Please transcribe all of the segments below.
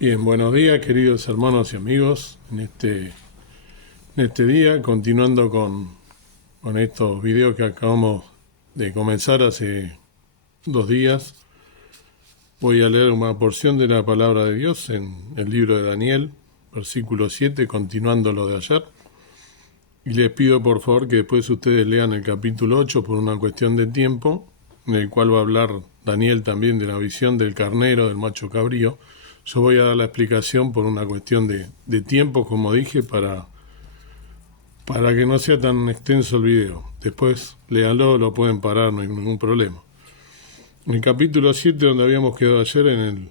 Bien, buenos días queridos hermanos y amigos. En este día, continuando con estos videos que acabamos de comenzar hace 2 días, voy a leer una porción de la palabra de Dios en el libro de Daniel, versículo 7, continuando lo de ayer. Y les pido por favor que después ustedes lean el capítulo 8 por una cuestión de tiempo, en el cual va a hablar Daniel también de la visión del carnero, del macho cabrío. Yo voy a dar la explicación por una cuestión de tiempo, como dije, para que no sea tan extenso el video. Después léanlo, lo pueden parar, no hay ningún problema. En el capítulo 7, donde habíamos quedado ayer, en el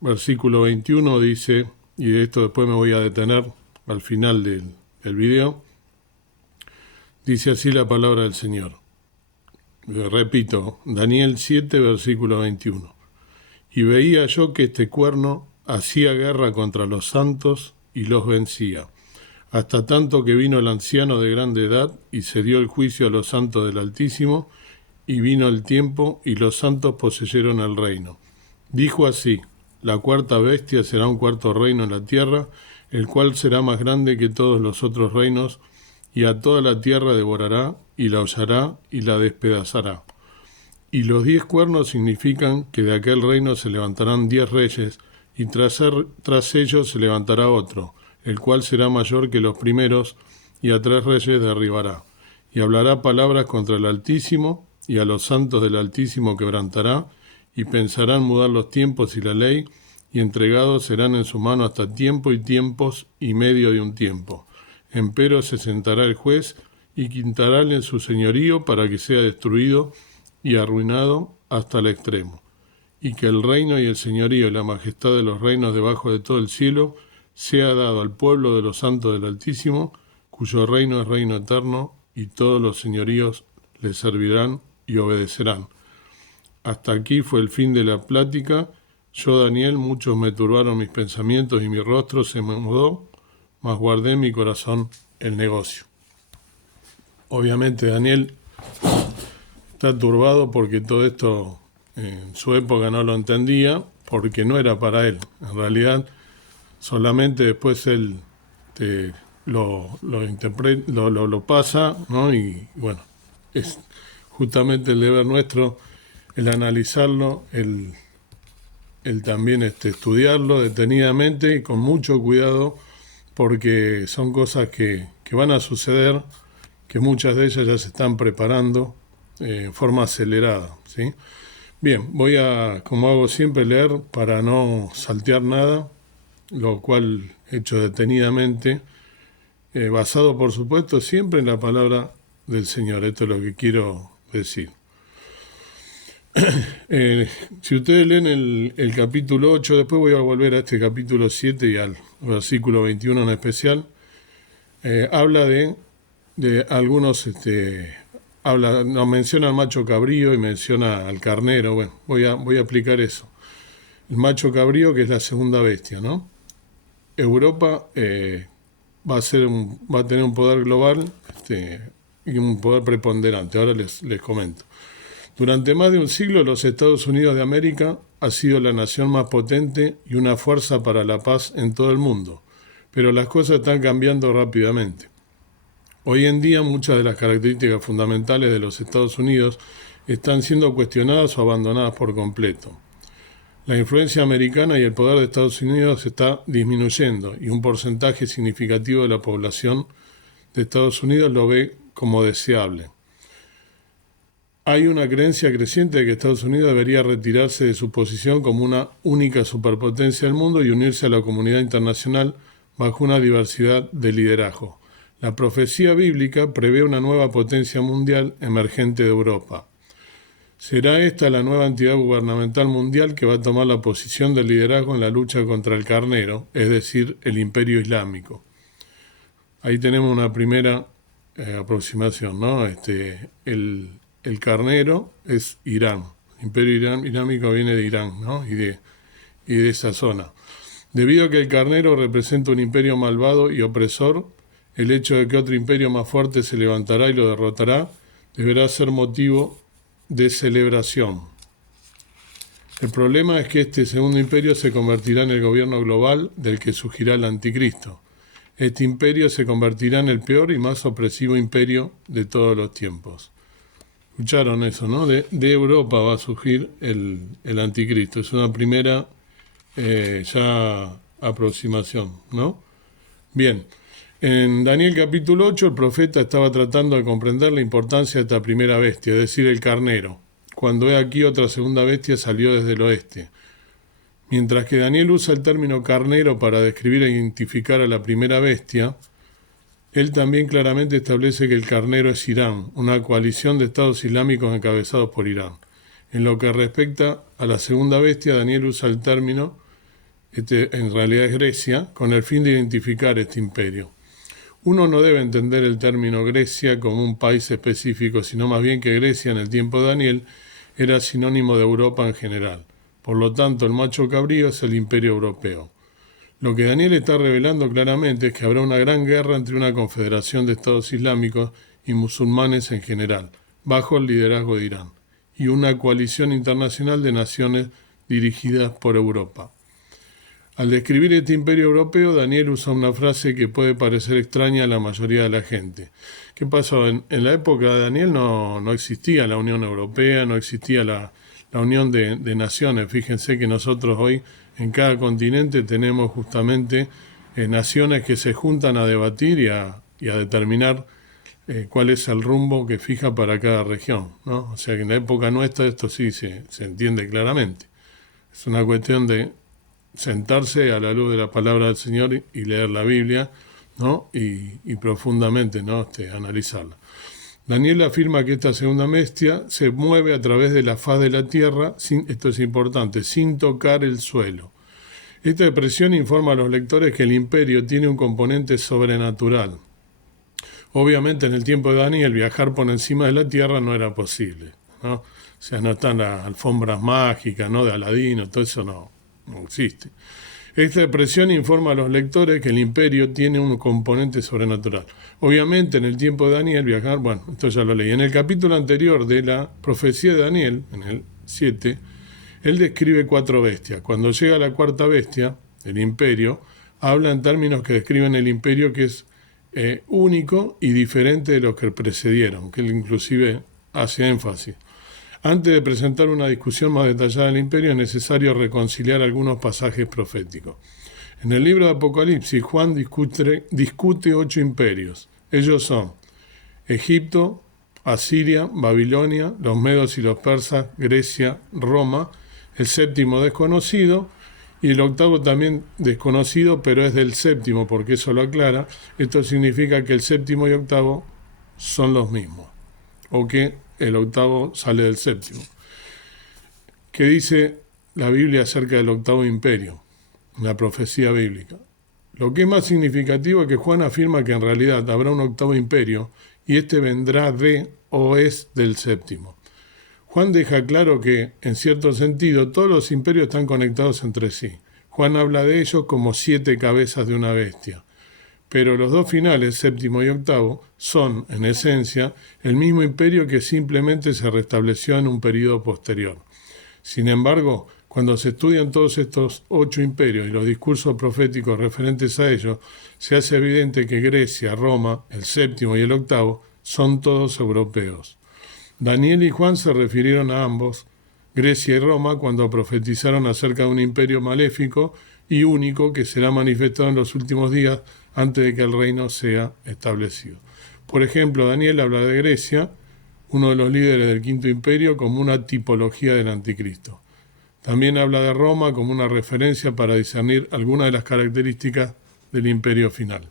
versículo 21, dice, y de esto después me voy a detener al final del video, dice así la palabra del Señor. Repito, Daniel 7, versículo 21. Y veía yo que este cuerno hacía guerra contra los santos y los vencía, hasta tanto que vino el anciano de grande edad y se dio el juicio a los santos del Altísimo, y vino el tiempo y los santos poseyeron el reino. Dijo así: la cuarta bestia será un cuarto reino en la tierra, el cual será más grande que todos los otros reinos, y a toda la tierra devorará, y la hollará, y la despedazará. Y los 10 cuernos significan que de aquel reino se levantarán 10 reyes, y tras ellos se levantará otro, el cual será mayor que los primeros, y a 3 reyes derribará. Y hablará palabras contra el Altísimo, y a los santos del Altísimo quebrantará, y pensarán mudar los tiempos y la ley, y entregados serán en su mano hasta tiempo y tiempos y medio de un tiempo. Empero se sentará el juez, y quitarále en su señorío para que sea destruido y arruinado hasta el extremo, y que el reino y el señorío y la majestad de los reinos debajo de todo el cielo sea dado al pueblo de los santos del Altísimo, cuyo reino es reino eterno, y todos los señoríos le servirán y obedecerán. Hasta aquí fue el fin de la plática. Yo, Daniel, muchos me turbaron mis pensamientos y mi rostro se me mudó, mas guardé en mi corazón el negocio. Obviamente Daniel está turbado porque todo esto en su época no lo entendía, porque no era para él. En realidad, solamente después él lo pasa, ¿no? Y bueno, es justamente el deber nuestro el analizarlo, el también estudiarlo detenidamente y con mucho cuidado, porque son cosas que van a suceder, que muchas de ellas ya se están preparando en forma acelerada, ¿sí? Bien, voy a, como hago siempre, leer para no saltear nada, lo cual he hecho detenidamente, basado por supuesto siempre en la palabra del Señor. Esto es lo que quiero decir. Si ustedes leen el capítulo 8, después voy a volver a este capítulo 7 y al versículo 21 en especial, habla de algunos, nos menciona al macho cabrío y menciona al carnero. Bueno, voy a explicar eso. El macho cabrío, que es la segunda bestia, ¿no? Europa va a tener un poder global y un poder preponderante. Ahora les comento. Durante más de un siglo, los Estados Unidos de América ha sido la nación más potente y una fuerza para la paz en todo el mundo, pero las cosas están cambiando rápidamente. Hoy en día, muchas de las características fundamentales de los Estados Unidos están siendo cuestionadas o abandonadas por completo. La influencia americana y el poder de Estados Unidos está disminuyendo, y un porcentaje significativo de la población de Estados Unidos lo ve como deseable. Hay una creencia creciente de que Estados Unidos debería retirarse de su posición como una única superpotencia del mundo y unirse a la comunidad internacional bajo una diversidad de liderazgo. La profecía bíblica prevé una nueva potencia mundial emergente de Europa. ¿Será esta la nueva entidad gubernamental mundial que va a tomar la posición del liderazgo en la lucha contra el carnero, es decir, el imperio islámico? Ahí tenemos una primera aproximación, ¿no? El carnero es Irán. El imperio islámico viene de Irán, ¿no? y de esa zona. Debido a que el carnero representa un imperio malvado y opresor, el hecho de que otro imperio más fuerte se levantará y lo derrotará deberá ser motivo de celebración. El problema es que este segundo imperio se convertirá en el gobierno global del que surgirá el anticristo. Este imperio se convertirá en el peor y más opresivo imperio de todos los tiempos. Escucharon eso, ¿no? De Europa va a surgir el anticristo. Es una primera ya aproximación, ¿no? Bien, en Daniel capítulo 8 el profeta estaba tratando de comprender la importancia de esta primera bestia, es decir, el carnero, cuando he aquí otra segunda bestia salió desde el oeste. Mientras que Daniel usa el término carnero para describir e identificar a la primera bestia, él también claramente establece que el carnero es Irán, una coalición de estados islámicos encabezados por Irán. En lo que respecta a la segunda bestia, Daniel usa el término, en realidad es Grecia, con el fin de identificar este imperio. Uno no debe entender el término Grecia como un país específico, sino más bien que Grecia en el tiempo de Daniel era sinónimo de Europa en general. Por lo tanto, el macho cabrío es el imperio europeo. Lo que Daniel está revelando claramente es que habrá una gran guerra entre una confederación de estados islámicos y musulmanes en general, bajo el liderazgo de Irán, y una coalición internacional de naciones dirigidas por Europa. Al describir este imperio europeo, Daniel usa una frase que puede parecer extraña a la mayoría de la gente. ¿Qué pasó? En la época de Daniel no existía la Unión Europea, no existía la unión de naciones. Fíjense que nosotros hoy en cada continente tenemos justamente naciones que se juntan a debatir y a determinar cuál es el rumbo que fija para cada región, ¿no? O sea que en la época nuestra esto sí se entiende claramente. Es una cuestión de sentarse a la luz de la palabra del Señor y leer la Biblia, ¿no? y profundamente, ¿no? Analizarla. Daniel afirma que esta segunda bestia se mueve a través de la faz de la tierra, esto es importante, sin tocar el suelo. Esta expresión informa a los lectores que el imperio tiene un componente sobrenatural. Obviamente en el tiempo de Daniel viajar por encima de la tierra no era posible, ¿no? O sea, no están las alfombras mágicas, ¿no? De Aladino, todo eso no existe. Esta expresión informa a los lectores que el imperio tiene un componente sobrenatural. Obviamente, en el tiempo de Daniel, viajar, bueno, esto ya lo leí. En el capítulo anterior de la profecía de Daniel, en el 7, él describe 4 bestias. Cuando llega a la cuarta bestia, el imperio, habla en términos que describen el imperio que es único y diferente de los que precedieron, que él inclusive hace énfasis. Antes de presentar una discusión más detallada del imperio, es necesario reconciliar algunos pasajes proféticos. En el libro de Apocalipsis, Juan discute 8 imperios. Ellos son Egipto, Asiria, Babilonia, los medos y los persas, Grecia, Roma, el séptimo desconocido, y el octavo también desconocido, pero es del séptimo, porque eso lo aclara. Esto significa que el séptimo y octavo son los mismos, o que el octavo sale del séptimo. ¿Qué dice la Biblia acerca del octavo imperio? La profecía bíblica. Lo que es más significativo es que Juan afirma que en realidad habrá un octavo imperio y este vendrá de o es del séptimo. Juan deja claro que, en cierto sentido, todos los imperios están conectados entre sí. Juan habla de ellos como 7 cabezas de una bestia. Pero los 2 finales, séptimo y octavo, son, en esencia, el mismo imperio que simplemente se restableció en un periodo posterior. Sin embargo, cuando se estudian todos estos 8 imperios y los discursos proféticos referentes a ellos, se hace evidente que Grecia, Roma, el séptimo y el octavo, son todos europeos. Daniel y Juan se refirieron a ambos, Grecia y Roma, cuando profetizaron acerca de un imperio maléfico y único que será manifestado en los últimos días antes de que el reino sea establecido. Por ejemplo, Daniel habla de Grecia, uno de los líderes del quinto imperio, como una tipología del anticristo. También habla de Roma como una referencia para discernir algunas de las características del imperio final.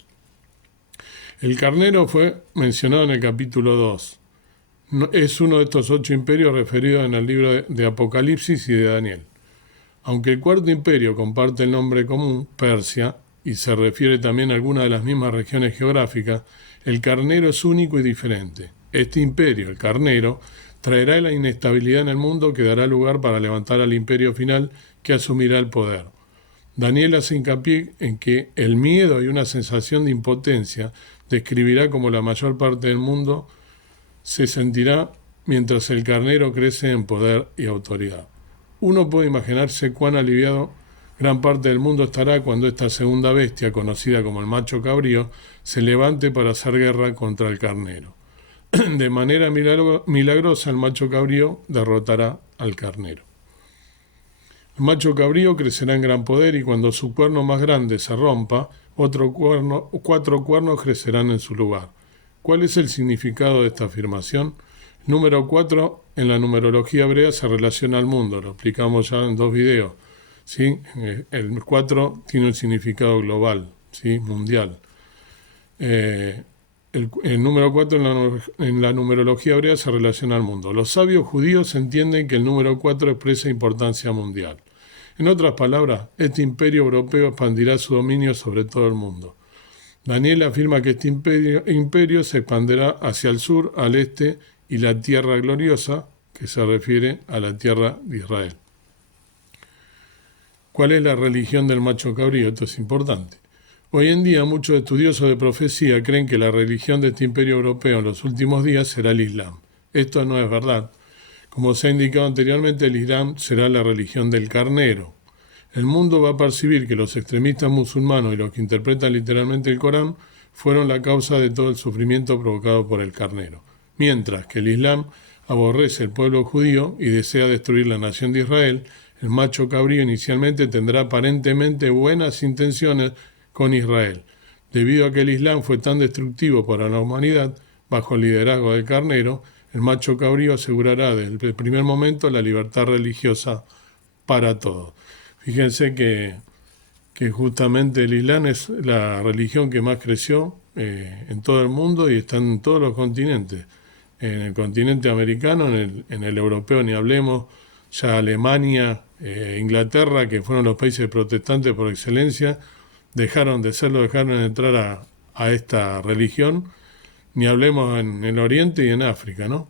El carnero fue mencionado en el capítulo 2. Es uno de estos 8 imperios referidos en el libro de Apocalipsis y de Daniel. Aunque el cuarto imperio comparte el nombre común, Persia, y se refiere también a algunas de las mismas regiones geográficas, el carnero es único y diferente. Este imperio, el carnero, traerá la inestabilidad en el mundo que dará lugar para levantar al imperio final que asumirá el poder. Daniel hace hincapié en que el miedo y una sensación de impotencia describirá como la mayor parte del mundo se sentirá mientras el carnero crece en poder y autoridad. Uno puede imaginarse cuán aliviado gran parte del mundo estará cuando esta segunda bestia, conocida como el macho cabrío, se levante para hacer guerra contra el carnero. De manera milagrosa, el macho cabrío derrotará al carnero. El macho cabrío crecerá en gran poder y cuando su cuerno más grande se rompa, cuatro cuernos crecerán en su lugar. ¿Cuál es el significado de esta afirmación? El número 4 en la numerología hebrea se relaciona al mundo, lo explicamos ya en 2 videos. ¿Sí? El 4 tiene un significado global, ¿sí? Mundial. El número 4 en la numerología hebrea se relaciona al mundo. Los sabios judíos entienden que el número 4 expresa importancia mundial. En otras palabras, este imperio europeo expandirá su dominio sobre todo el mundo. Daniel afirma que este imperio se expandirá hacia el sur, al este y la tierra gloriosa, que se refiere a la tierra de Israel. ¿Cuál es la religión del macho cabrío? Esto es importante. Hoy en día muchos estudiosos de profecía creen que la religión de este imperio europeo en los últimos días será el Islam. Esto no es verdad. Como se ha indicado anteriormente, el Islam será la religión del carnero. El mundo va a percibir que los extremistas musulmanes y los que interpretan literalmente el Corán fueron la causa de todo el sufrimiento provocado por el carnero, mientras que el Islam aborrece el pueblo judío y desea destruir la nación de Israel. El macho cabrío inicialmente tendrá aparentemente buenas intenciones con Israel. Debido a que el Islam fue tan destructivo para la humanidad, bajo el liderazgo del carnero, el macho cabrío asegurará desde el primer momento la libertad religiosa para todos. Fíjense que justamente el Islam es la religión que más creció en todo el mundo y está en todos los continentes. En el continente americano, en el europeo ni hablemos, ya Alemania, Inglaterra, que fueron los países protestantes por excelencia, dejaron de serlo, dejaron de entrar a esta religión, ni hablemos en el Oriente y en África, ¿no?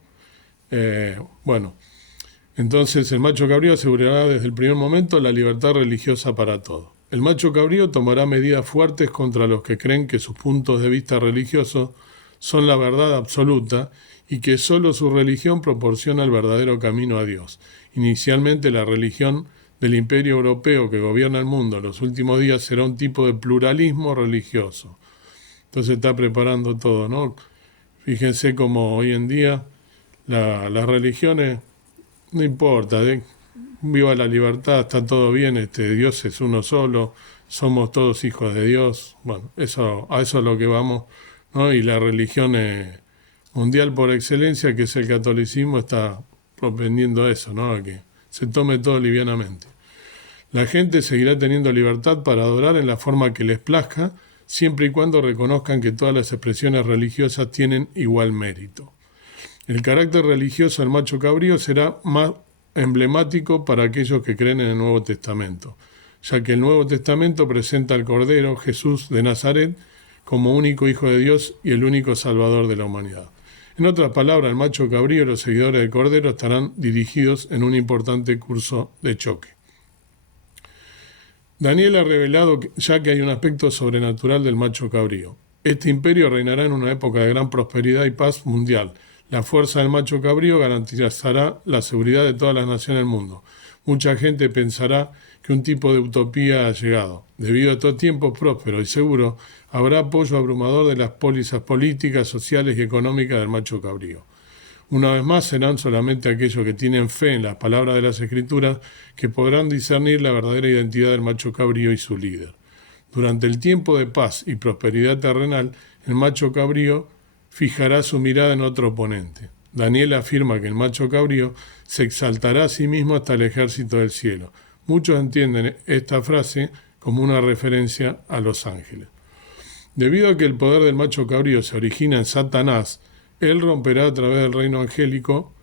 Entonces el macho cabrío asegurará desde el primer momento la libertad religiosa para todos. El macho cabrío tomará medidas fuertes contra los que creen que sus puntos de vista religiosos son la verdad absoluta y que solo su religión proporciona el verdadero camino a Dios. Inicialmente la religión del imperio europeo que gobierna el mundo en los últimos días será un tipo de pluralismo religioso. Entonces está preparando todo, ¿no? Fíjense cómo hoy en día las religiones, no importa, viva la libertad, está todo bien, Dios es uno solo, somos todos hijos de Dios. Bueno, a eso es lo que vamos, ¿no? Y la religión mundial por excelencia, que es el catolicismo, está propendiendo a eso, ¿no? A que se tome todo livianamente. La gente seguirá teniendo libertad para adorar en la forma que les plazca, siempre y cuando reconozcan que todas las expresiones religiosas tienen igual mérito. El carácter religioso del macho cabrío será más emblemático para aquellos que creen en el Nuevo Testamento, ya que el Nuevo Testamento presenta al Cordero Jesús de Nazaret como único Hijo de Dios y el único Salvador de la humanidad. En otras palabras, el macho cabrío y los seguidores del Cordero estarán dirigidos en un importante curso de choque. Daniel ha revelado ya que hay un aspecto sobrenatural del macho cabrío. Este imperio reinará en una época de gran prosperidad y paz mundial. La fuerza del macho cabrío garantizará la seguridad de todas las naciones del mundo. Mucha gente pensará que un tipo de utopía ha llegado. Debido a estos tiempos prósperos y seguros, habrá apoyo abrumador de las pólizas políticas, sociales y económicas del macho cabrío. Una vez más serán solamente aquellos que tienen fe en las palabras de las Escrituras que podrán discernir la verdadera identidad del macho cabrío y su líder. Durante el tiempo de paz y prosperidad terrenal, el macho cabrío fijará su mirada en otro oponente. Daniel afirma que el macho cabrío se exaltará a sí mismo hasta el ejército del cielo. Muchos entienden esta frase como una referencia a los ángeles. Debido a que el poder del macho cabrío se origina en Satanás, él romperá a través del reino angélico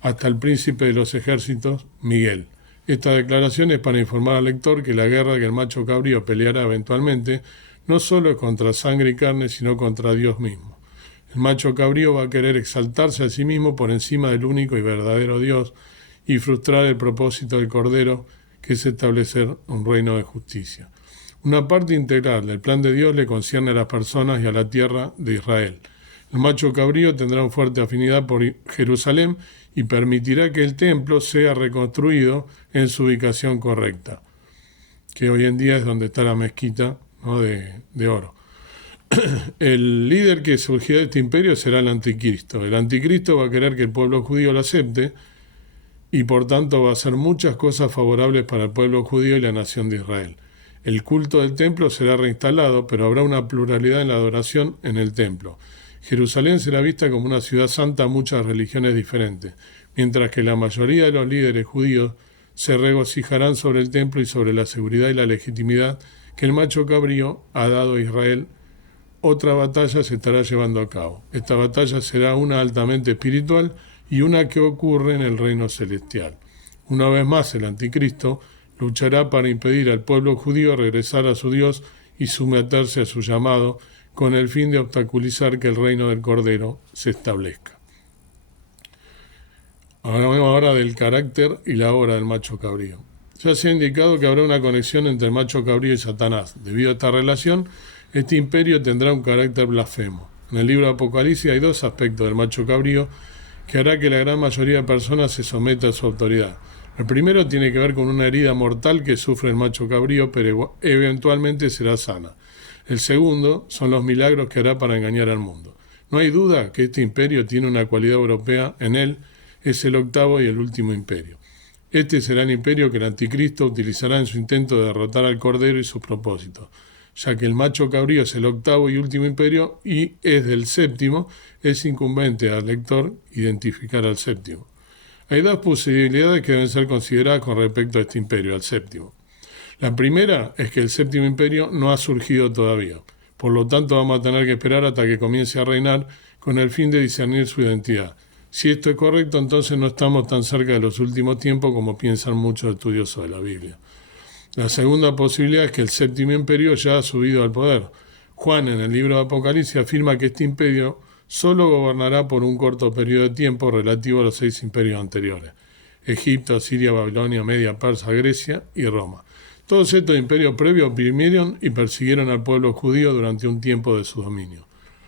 hasta el príncipe de los ejércitos, Miguel. Esta declaración es para informar al lector que la guerra que el macho cabrío peleará eventualmente no solo es contra sangre y carne, sino contra Dios mismo. El macho cabrío va a querer exaltarse a sí mismo por encima del único y verdadero Dios y frustrar el propósito del Cordero, que es establecer un reino de justicia. Una parte integral del plan de Dios le concierne a las personas y a la tierra de Israel. El macho cabrío tendrá una fuerte afinidad por Jerusalén y permitirá que el templo sea reconstruido en su ubicación correcta, que hoy en día es donde está la mezquita, ¿no?, de oro. El líder que surgirá de este imperio será el anticristo. El anticristo va a querer que el pueblo judío lo acepte y por tanto va a hacer muchas cosas favorables para el pueblo judío y la nación de Israel. El culto del templo será reinstalado, pero habrá una pluralidad en la adoración en el templo. Jerusalén será vista como una ciudad santa a muchas religiones diferentes, mientras que la mayoría de los líderes judíos se regocijarán sobre el templo y sobre la seguridad y la legitimidad que el macho cabrío ha dado a Israel. Otra batalla se estará llevando a cabo. Esta batalla será una altamente espiritual y una que ocurre en el reino celestial. Una vez más, el anticristo luchará para impedir al pueblo judío regresar a su Dios y someterse a su llamado, con el fin de obstaculizar que el reino del Cordero se establezca. Hablamos ahora del carácter y la obra del macho cabrío. Ya se ha indicado que habrá una conexión entre el macho cabrío y Satanás. Debido a esta relación, este imperio tendrá un carácter blasfemo. En el libro de Apocalipsis hay dos aspectos del macho cabrío que hará que la gran mayoría de personas se someta a su autoridad. El primero tiene que ver con una herida mortal que sufre el macho cabrío, pero eventualmente será sana. El segundo son los milagros que hará para engañar al mundo. No hay duda que este imperio tiene una cualidad europea en él, es el octavo y el último imperio. Este será el imperio que el anticristo utilizará en su intento de derrotar al Cordero y sus propósitos, ya que el macho cabrío es el octavo y último imperio y es del séptimo, es incumbente al lector identificar al séptimo. Hay dos posibilidades que deben ser consideradas con respecto a este imperio, al séptimo. La primera es que el séptimo imperio no ha surgido todavía, por lo tanto vamos a tener que esperar hasta que comience a reinar con el fin de discernir su identidad. Si esto es correcto, entonces no estamos tan cerca de los últimos tiempos como piensan muchos estudiosos de la Biblia. La segunda posibilidad es que el séptimo imperio ya ha subido al poder. Juan, en el libro de Apocalipsis, afirma que este imperio solo gobernará por un corto periodo de tiempo relativo a los 6 imperios anteriores: Egipto, Asiria, Babilonia, Media, Persa, Grecia y Roma. Todos estos imperios previos oprimieron y persiguieron al pueblo judío durante un tiempo de su dominio.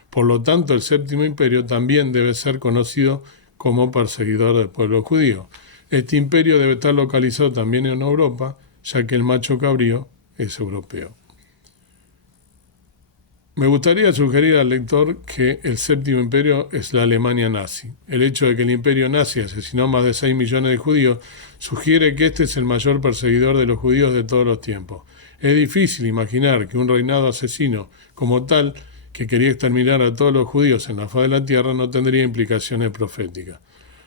Por lo tanto, el séptimo imperio también debe ser conocido como perseguidor del pueblo judío. Este imperio debe estar localizado también en Europa, ya que el macho cabrío es europeo. Me gustaría sugerir al lector que el séptimo imperio es la Alemania nazi. El hecho de que el imperio nazi asesinó más de 6 millones de judíos sugiere que este es el mayor perseguidor de los judíos de todos los tiempos. Es difícil imaginar que un reinado asesino como tal, que quería exterminar a todos los judíos en la faz de la tierra, no tendría implicaciones proféticas.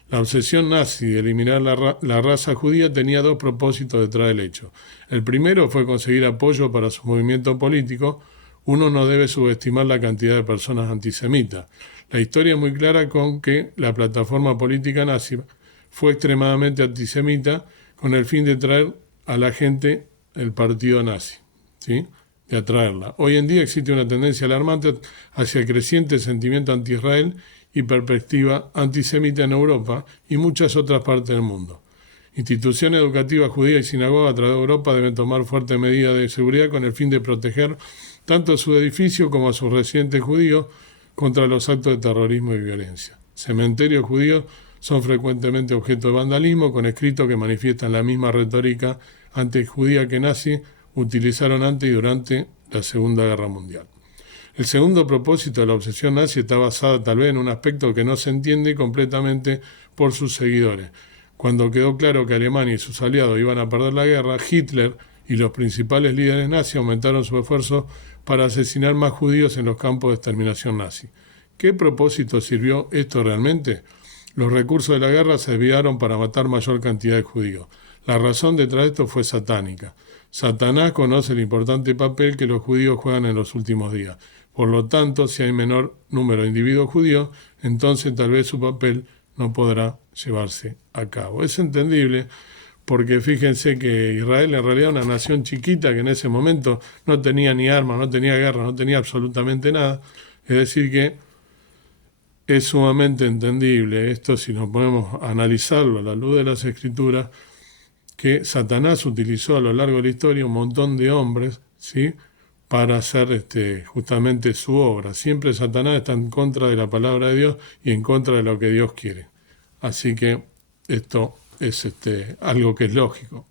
La obsesión nazi de eliminar la raza judía tenía dos propósitos detrás del hecho. El primero fue conseguir apoyo para su movimiento político. Uno no debe subestimar la cantidad de personas antisemitas. La historia es muy clara con que la plataforma política nazi fue extremadamente antisemita con el fin de traer a la gente el partido nazi, ¿sí?, de atraerla. Hoy en día existe una tendencia alarmante hacia el creciente sentimiento anti-Israel y perspectiva antisemita en Europa y muchas otras partes del mundo. Instituciones educativas judías y sinagogas a través de Europa deben tomar fuertes medidas de seguridad con el fin de proteger tanto a su edificio como a sus residentes judíos contra los actos de terrorismo y violencia. Cementerios judíos son frecuentemente objeto de vandalismo, con escritos que manifiestan la misma retórica antijudía que nazi utilizaron antes y durante la Segunda Guerra Mundial. El segundo propósito de la obsesión nazi está basada tal vez en un aspecto que no se entiende completamente por sus seguidores. Cuando quedó claro que Alemania y sus aliados iban a perder la guerra, Hitler y los principales líderes nazis aumentaron su esfuerzo para asesinar más judíos en los campos de exterminación nazi. ¿Qué propósito sirvió esto realmente? Los recursos de la guerra se desviaron para matar mayor cantidad de judíos. La razón detrás de esto fue satánica. Satanás conoce el importante papel que los judíos juegan en los últimos días. Por lo tanto, si hay menor número de individuos judíos, entonces tal vez su papel no podrá llevarse a cabo. Es entendible porque fíjense que Israel en realidad era una nación chiquita que en ese momento no tenía ni armas, no tenía guerra, no tenía absolutamente nada. Es decir que es sumamente entendible esto si nos podemos analizarlo a la luz de las Escrituras, que Satanás utilizó a lo largo de la historia un montón de hombres, ¿sí?, para hacer justamente su obra. Siempre Satanás está en contra de la palabra de Dios y en contra de lo que Dios quiere. Así que esto es algo que es lógico.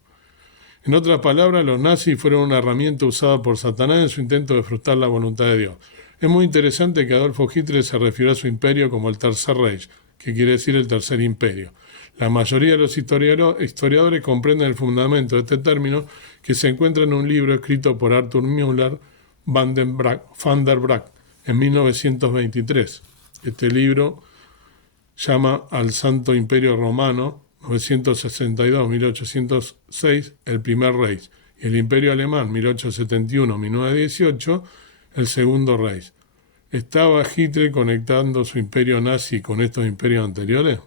En otras palabras, los nazis fueron una herramienta usada por Satanás en su intento de frustrar la voluntad de Dios. Es muy interesante que Adolfo Hitler se refirió a su imperio como el Tercer Reich, que quiere decir el Tercer Imperio. La mayoría de los historiadores comprenden el fundamento de este término, que se encuentra en un libro escrito por Arthur Müller van der Brack en 1923. Este libro llama al Santo Imperio Romano 962-1806 el primer Reich y el Imperio Alemán 1871-1918 el segundo Reich. ¿Estaba Hitler conectando su imperio nazi con estos imperios anteriores?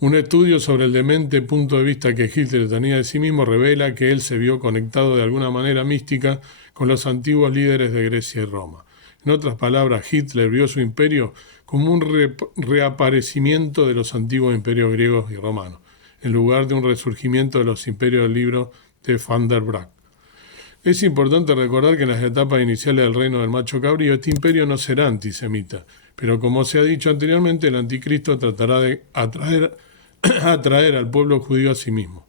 Un estudio sobre el demente punto de vista que Hitler tenía de sí mismo revela que él se vio conectado de alguna manera mística con los antiguos líderes de Grecia y Roma. En otras palabras, Hitler vio su imperio como un reaparecimiento de los antiguos imperios griegos y romanos, en lugar de un resurgimiento de los imperios del libro de Van der Brack. Es importante recordar que en las etapas iniciales del reino del macho cabrío, este imperio no será antisemita, pero como se ha dicho anteriormente, el anticristo tratará de atraer al pueblo judío a sí mismo.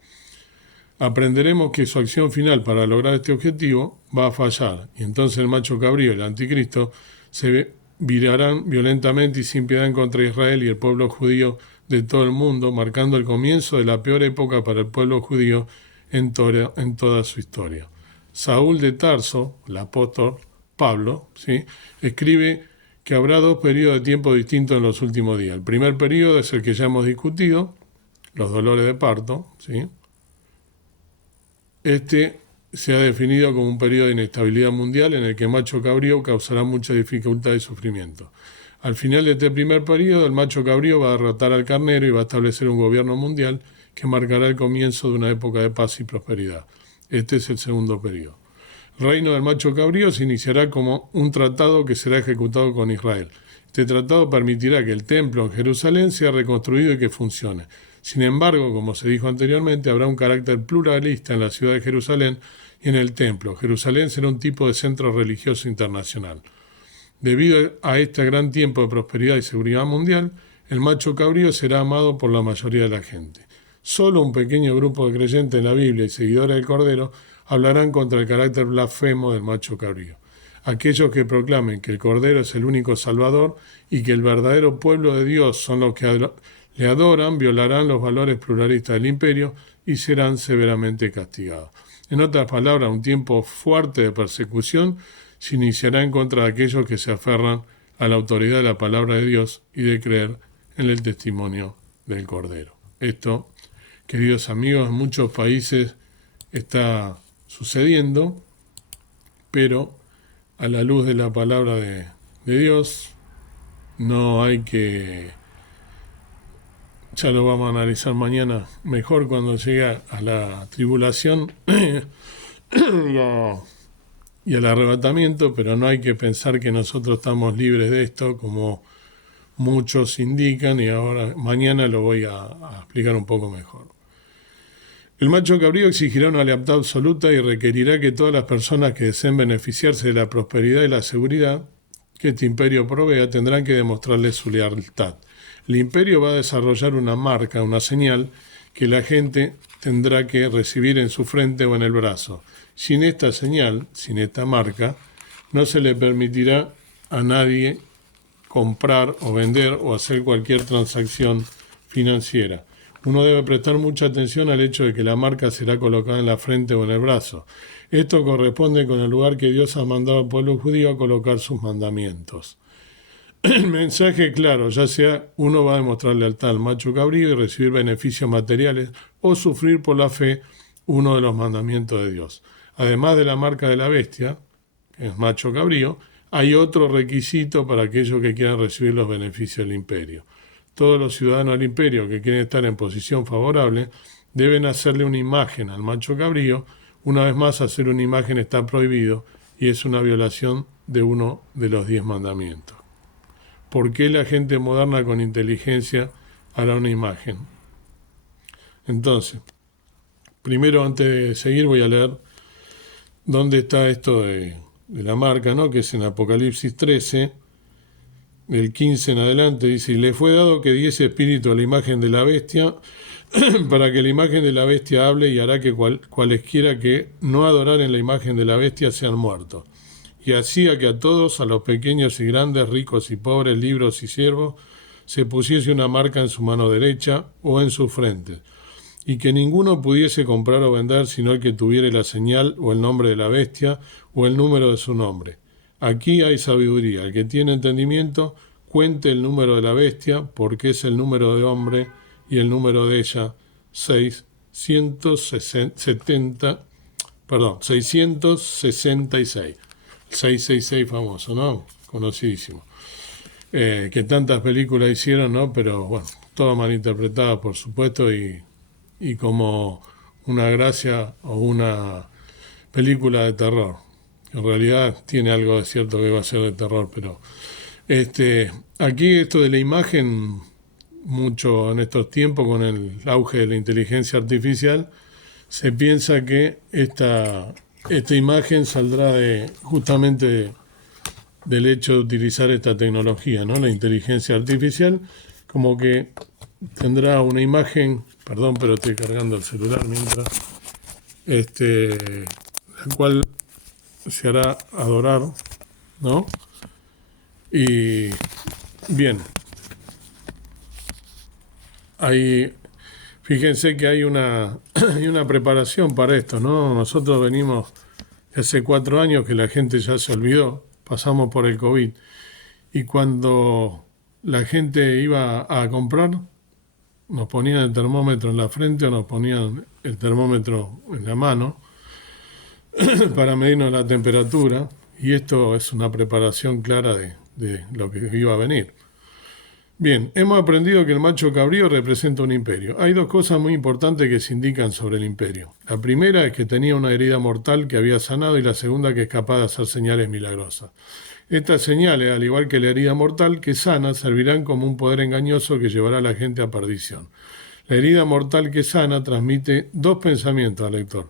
Aprenderemos que su acción final para lograr este objetivo va a fallar, y entonces el macho cabrío y el anticristo se virarán violentamente y sin piedad contra Israel y el pueblo judío de todo el mundo, marcando el comienzo de la peor época para el pueblo judío en toda su historia. Saúl de Tarso, el apóstol Pablo, ¿sí?, escribe que habrá dos periodos de tiempo distintos en los últimos días. El primer periodo es el que ya hemos discutido, los dolores de parto, ¿sí? Este se ha definido como un periodo de inestabilidad mundial en el que el macho cabrío causará mucha dificultad y sufrimiento. Al final de este primer periodo, el macho cabrío va a derrotar al carnero y va a establecer un gobierno mundial que marcará el comienzo de una época de paz y prosperidad. Este es el segundo periodo. El reino del macho cabrío se iniciará como un tratado que será ejecutado con Israel. Este tratado permitirá que el templo en Jerusalén sea reconstruido y que funcione. Sin embargo, como se dijo anteriormente, habrá un carácter pluralista en la ciudad de Jerusalén y en el templo. Jerusalén será un tipo de centro religioso internacional. Debido a este gran tiempo de prosperidad y seguridad mundial, el macho cabrío será amado por la mayoría de la gente. Solo un pequeño grupo de creyentes en la Biblia y seguidores del Cordero hablarán contra el carácter blasfemo del macho cabrío. Aquellos que proclamen que el Cordero es el único Salvador y que el verdadero pueblo de Dios son los que le adoran, violarán los valores pluralistas del imperio y serán severamente castigados. En otras palabras, un tiempo fuerte de persecución se iniciará en contra de aquellos que se aferran a la autoridad de la palabra de Dios y de creer en el testimonio del Cordero. Esto, queridos amigos, en muchos países está sucediendo, pero a la luz de la palabra de Dios no hay que... Ya lo vamos a analizar mañana mejor cuando llegue a la tribulación y al arrebatamiento, pero no hay que pensar que nosotros estamos libres de esto, como muchos indican, y ahora mañana lo voy a explicar un poco mejor. El macho cabrío exigirá una lealtad absoluta y requerirá que todas las personas que deseen beneficiarse de la prosperidad y la seguridad que este imperio provea tendrán que demostrarle su lealtad. El imperio va a desarrollar una marca, una señal, que la gente tendrá que recibir en su frente o en el brazo. Sin esta señal, sin esta marca, no se le permitirá a nadie comprar o vender o hacer cualquier transacción financiera. Uno debe prestar mucha atención al hecho de que la marca será colocada en la frente o en el brazo. Esto corresponde con el lugar que Dios ha mandado al pueblo judío a colocar sus mandamientos. El mensaje claro, ya sea uno va a demostrar lealtad al macho cabrío y recibir beneficios materiales o sufrir por la fe uno de los mandamientos de Dios. Además de la marca de la bestia, que es macho cabrío, hay otro requisito para aquellos que quieran recibir los beneficios del imperio. Todos los ciudadanos del imperio que quieren estar en posición favorable deben hacerle una imagen al macho cabrío. Una vez más, hacer una imagen está prohibido y es una violación de uno de los 10 mandamientos. ¿Por qué la gente moderna con inteligencia hará una imagen? Entonces, primero, antes de seguir, voy a leer dónde está esto de la marca, ¿no? Que es en Apocalipsis 13, del 15 en adelante, dice, y le fue dado que diese espíritu a la imagen de la bestia, para que la imagen de la bestia hable y hará que cualesquiera que no adoraren la imagen de la bestia sean muertos. Y hacía que a todos, a los pequeños y grandes, ricos y pobres, libres y siervos, se pusiese una marca en su mano derecha o en su frente, y que ninguno pudiese comprar o vender sino el que tuviere la señal o el nombre de la bestia o el número de su nombre. Aquí hay sabiduría. El que tiene entendimiento, cuente el número de la bestia, porque es el número de hombre y el número de ella, 666. 666 famoso, ¿no? Conocidísimo. Que tantas películas hicieron, ¿no? Pero bueno, todo malinterpretado, por supuesto, y como una gracia o una película de terror. En realidad tiene algo de cierto que va a ser de terror, pero aquí esto de la imagen, mucho en estos tiempos con el auge de la inteligencia artificial, se piensa que esta imagen saldrá justamente del hecho de utilizar esta tecnología, ¿no? La inteligencia artificial, como que tendrá una imagen, perdón, pero estoy cargando el celular mientras, la cual se hará adorar, ¿no? Y bien, fíjense que hay hay una preparación para esto, ¿no? Nosotros venimos hace 4 años que la gente ya se olvidó, pasamos por el COVID, y cuando la gente iba a comprar, nos ponían el termómetro en la frente o nos ponían el termómetro en la mano para medirnos la temperatura, y esto es una preparación clara de lo que iba a venir. Bien, hemos aprendido que el macho cabrío representa un imperio. Hay 2 cosas muy importantes que se indican sobre el imperio. La primera es que tenía una herida mortal que había sanado, y la segunda que es capaz de hacer señales milagrosas. Estas señales, al igual que la herida mortal que sana, servirán como un poder engañoso que llevará a la gente a perdición. La herida mortal que sana transmite 2 pensamientos al lector.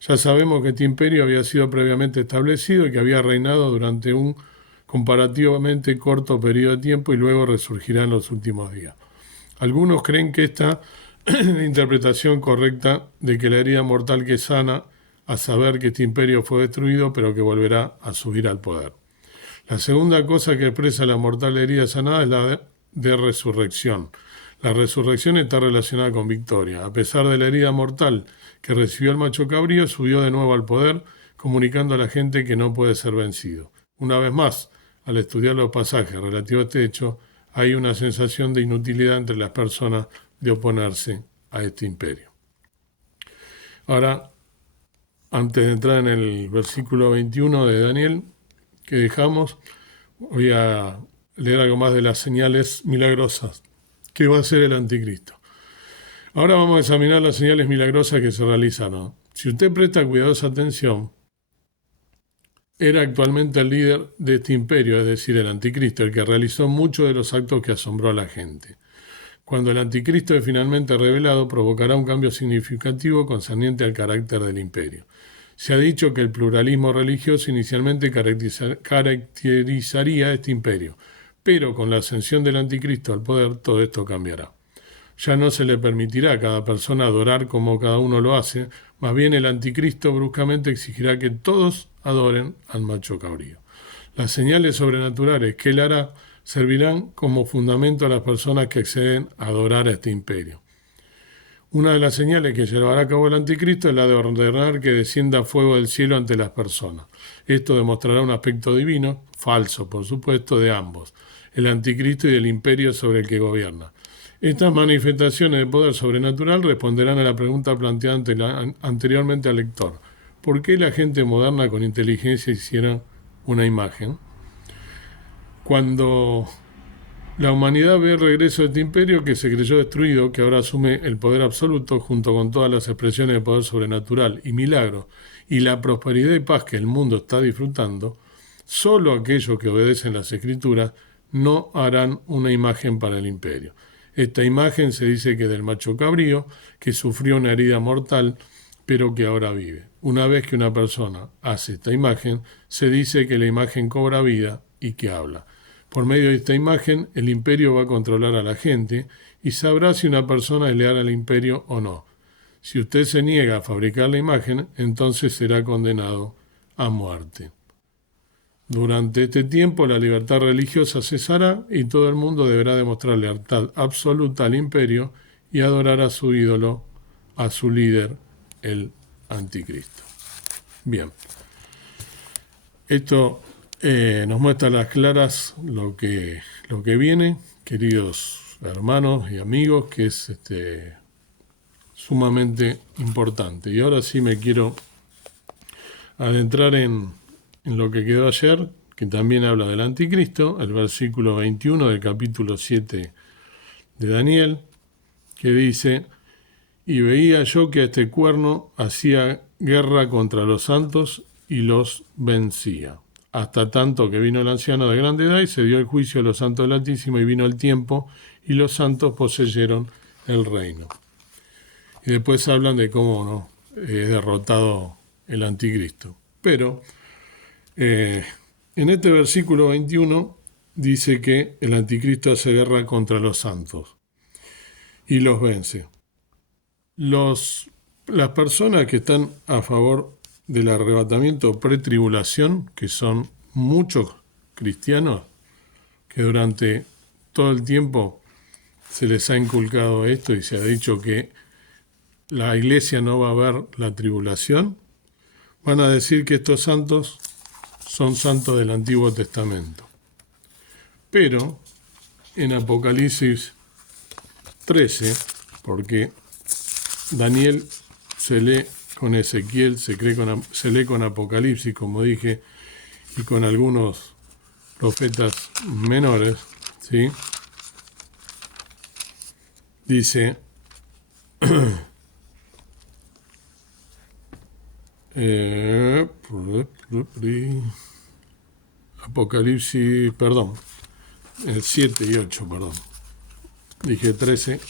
Ya sabemos que este imperio había sido previamente establecido y que había reinado durante un comparativamente corto periodo de tiempo y luego resurgirá en los últimos días. Algunos creen que esta es la interpretación correcta de que la herida mortal que sana, a saber que este imperio fue destruido, pero que volverá a subir al poder. La segunda cosa que expresa la mortal herida sanada es la de resurrección. La resurrección está relacionada con victoria. A pesar de la herida mortal que recibió el macho cabrío, subió de nuevo al poder, comunicando a la gente que no puede ser vencido. Una vez más, al estudiar los pasajes relativos a este hecho, hay una sensación de inutilidad entre las personas de oponerse a este imperio. Ahora, antes de entrar en el versículo 21 de Daniel, que dejamos, voy a leer algo más de las señales milagrosas que va a ser el anticristo. Ahora vamos a examinar las señales milagrosas que se realizaron. Si usted presta cuidadosa atención, era actualmente el líder de este imperio, es decir, el anticristo, el que realizó muchos de los actos que asombró a la gente. Cuando el anticristo es finalmente revelado, provocará un cambio significativo concerniente al carácter del imperio. Se ha dicho que el pluralismo religioso inicialmente caracterizaría este imperio, pero con la ascensión del anticristo al poder, todo esto cambiará. Ya no se le permitirá a cada persona adorar como cada uno lo hace, más bien el anticristo bruscamente exigirá que todos adoren al macho cabrío. Las señales sobrenaturales que él hará servirán como fundamento a las personas que acceden a adorar a este imperio. Una de las señales que llevará a cabo el anticristo es la de ordenar que descienda fuego del cielo ante las personas. Esto demostrará un aspecto divino, falso por supuesto, de ambos, el anticristo y el imperio sobre el que gobierna. Estas manifestaciones de poder sobrenatural responderán a la pregunta planteada anteriormente al lector. ¿Por qué la gente moderna con inteligencia hiciera una imagen? Cuando la humanidad ve el regreso de este imperio que se creyó destruido, que ahora asume el poder absoluto junto con todas las expresiones de poder sobrenatural y milagro y la prosperidad y paz que el mundo está disfrutando, solo aquellos que obedecen las Escrituras no harán una imagen para el imperio. Esta imagen se dice que es del macho cabrío, que sufrió una herida mortal, pero que ahora vive. una vez que una persona hace esta imagen, se dice que la imagen cobra vida y que habla. Por medio de esta imagen, el imperio va a controlar a la gente y sabrá si una persona es leal al imperio o no. Si usted se niega a fabricar la imagen, entonces será condenado a muerte. Durante este tiempo, la libertad religiosa cesará y todo el mundo deberá demostrar lealtad absoluta al imperio y adorar a su ídolo, a su líder, el anticristo. Bien, esto nos muestra a las claras lo que viene, queridos hermanos y amigos, que es sumamente importante. Y ahora sí me quiero adentrar en lo que quedó ayer, que también habla del anticristo, el versículo 21 del capítulo 7 de Daniel, que dice: y veía yo que este cuerno hacía guerra contra los santos y los vencía, hasta tanto que vino el anciano de grande edad y se dio el juicio a los santos del Altísimo, y vino el tiempo y los santos poseyeron el reino. Y después hablan de cómo no es derrotado el anticristo. Pero en este versículo 21 dice que el anticristo hace guerra contra los santos y los vence. Las personas que están a favor del arrebatamiento pretribulación, que son muchos cristianos, que durante todo el tiempo se les ha inculcado esto y se ha dicho que la iglesia no va a ver la tribulación, van a decir que estos santos son santos del Antiguo Testamento. Pero en Apocalipsis 13, porque Daniel se lee con Ezequiel, se lee con Apocalipsis, como dije, y con algunos profetas menores, ¿sí? Dice, Apocalipsis, perdón, el 7 y 8, perdón. Dije 13,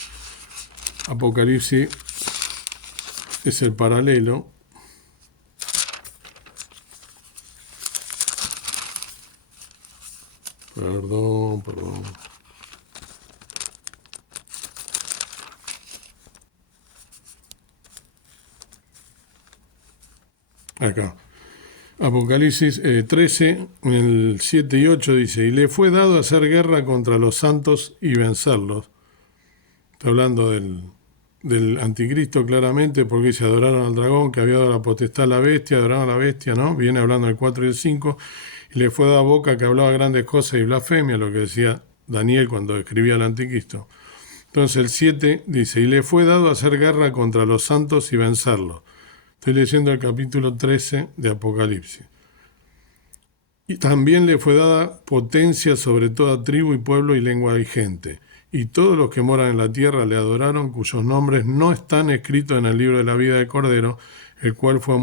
Apocalipsis es el paralelo. Perdón. Acá. Apocalipsis 13, en el 7 y 8 dice: y le fue dado hacer guerra contra los santos y vencerlos. Está hablando del anticristo claramente, porque se adoraron al dragón que había dado la potestad a la bestia, adoraron a la bestia, ¿no? Viene hablando del 4 y el 5, y le fue dada boca que hablaba grandes cosas y blasfemia, lo que decía Daniel cuando escribía el anticristo. Entonces el 7 dice: y le fue dado hacer guerra contra los santos y vencerlos. Estoy leyendo el capítulo 13 de Apocalipsis. Y también le fue dada potencia sobre toda tribu y pueblo y lengua y gente. Y todos los que moran en la tierra le adoraron, cuyos nombres no están escritos en el libro de la vida del Cordero, el cual fue